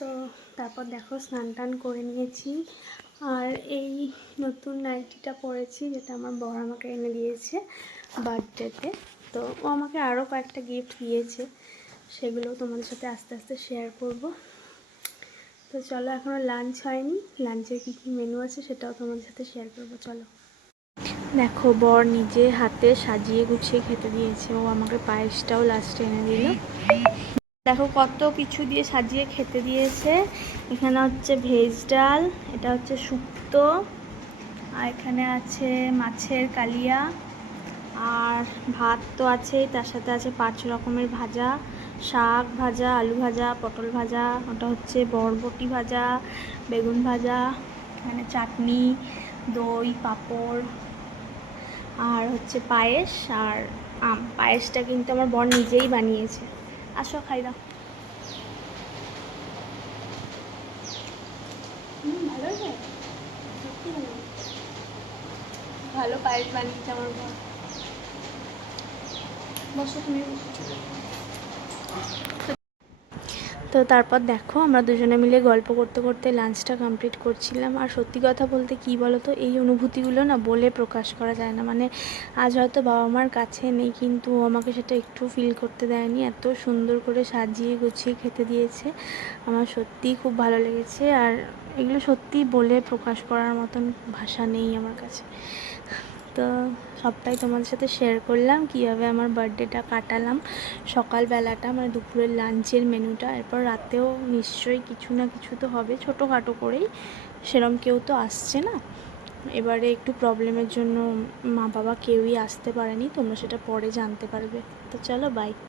তো তারপর দেখো স্নান টান করে নিয়েছি, আর এই নতুন নাইটিটা পরেছি যেটা আমার বর আমাকে এনে দিয়েছে বার্থডেতে। তো ও আমাকে আরও কয়েকটা গিফট দিয়েছে, সেগুলো তোমাদের সাথে আস্তে আস্তে শেয়ার করব। তো চলো, এখনও লাঞ্চ হয়নি, লাঞ্চের কী কী মেনু আছে সেটাও তোমাদের সাথে শেয়ার করবো। চলো দেখো, বর নিজে হাতে সাজিয়ে গুছিয়ে খেতে দিয়েছে, ও আমাকে পায়েসটাও লাস্টে এনে দিল। দেখো কত কিছু দিয়ে সাজিয়ে খেতে দিয়েছে। এখানে হচ্ছে ভেজ ডাল, এটা হচ্ছে শুক্তো, আর এখানে আছে মাছের কালিয়া, আর ভাত তো আছেই, তার সাথে আছে 5 রকমের ভাজা, শাক ভাজা, আলু ভাজা, পটল ভাজা, ওটা হচ্ছে বরবটি ভাজা, বেগুন ভাজা, এখানে চাটনি, দই, পাঁপড়, আর হচ্ছে পায়েস আর আম। পায়েসটা কিন্তু আমার বর নিজেই বানিয়েছে। আসো খাই দাও। ভালো হয়েছে, সত্যি ভালো পায়েস বানিয়েছে আমার বর। বসো তুমি। তো তারপর দেখো, আমরা দুজনে মিলে গল্প করতে করতে লাঞ্চটা কমপ্লিট করছিলাম। আর সত্যি কথা বলতে কী বলো তো, এই অনুভূতিগুলো না বলে প্রকাশ করা যায় না। মানে আজ হয়তো বাবা মার কাছে নেই, কিন্তু ও আমাকে সেটা একটু ফিল করতে দেয়নি। এত সুন্দর করে সাজিয়ে গুছিয়ে খেতে দিয়েছে, আমার সত্যিই খুব ভালো লেগেছে। আর এগুলো সত্যিই বলে প্রকাশ করার মতন ভাষা নেই আমার কাছে। তো সবটাই তোমাদের সাথে শেয়ার করলাম, কীভাবে আমার বার্থডেটা কাটালাম। সকালবেলাটা মানে দুপুরের লাঞ্চের মেনুটা, এরপর রাতেও নিশ্চয়ই কিছু না কিছু তো হবে, ছোটোখাটো করেই। সেরম কেউ তো আসছে না, এবারে একটু প্রবলেমের জন্য মা বাবা কেউই আসতে পারেনি, তোমরা সেটা পরে জানতে পারবে। তো চলো, বাই।